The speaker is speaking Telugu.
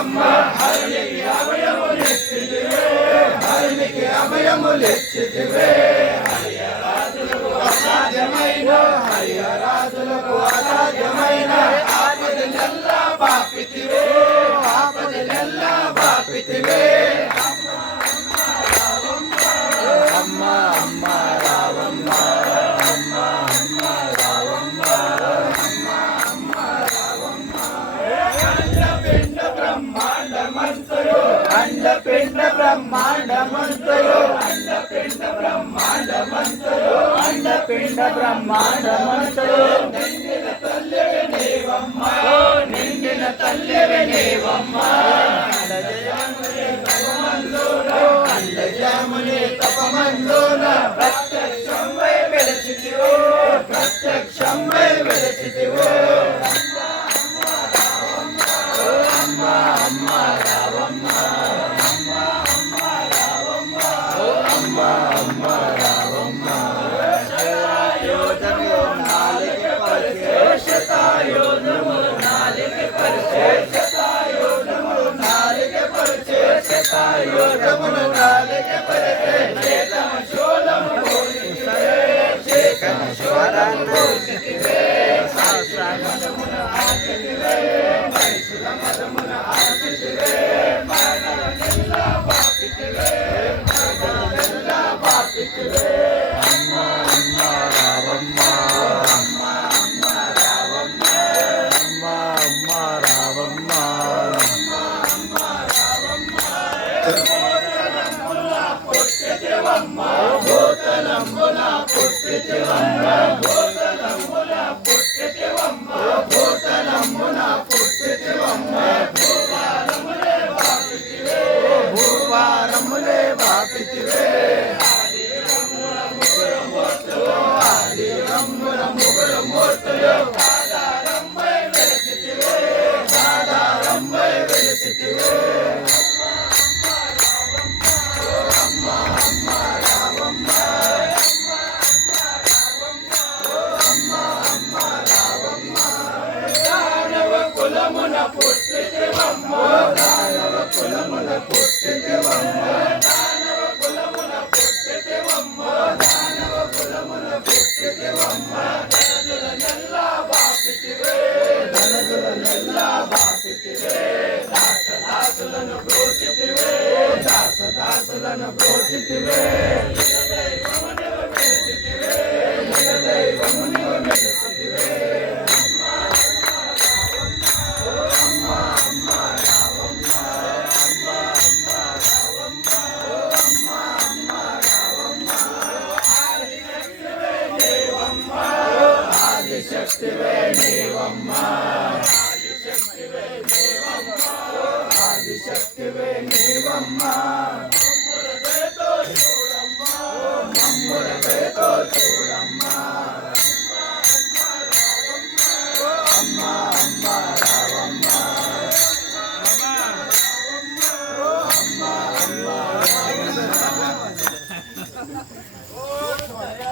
అమ్మ హరినికి అభయములిచ్చితివే హరినికి అభయములిచ్చితివే హరియరాజులకు అసాధ్యమైన హరియరాజులకు అసాధ్యమైన ఆపదలెల్లా బాపితివే అండ పిండ బ్రహ్మాండమంతయో అండ పిండ బ్రహ్మాండమంతయో అండ పిండ బ్రహ్మాండమంతయో నిండిన తల్లివే నీవమ్మ నిండిన తల్లివే నీవమ్మ అండజయమునే తపమందున పుట్టితివమ్మ భూతలంబుల పుట్టితివమ్మ భూతలంబుల పుట్టితివమ్మ భూతలంబుల పుట్టితివమ్మ భూపారములే బాపితివే భూపారములే బాపితివే Yeah. பவனென போற்றிட்டுவே. சக்தி வேணி அம்மா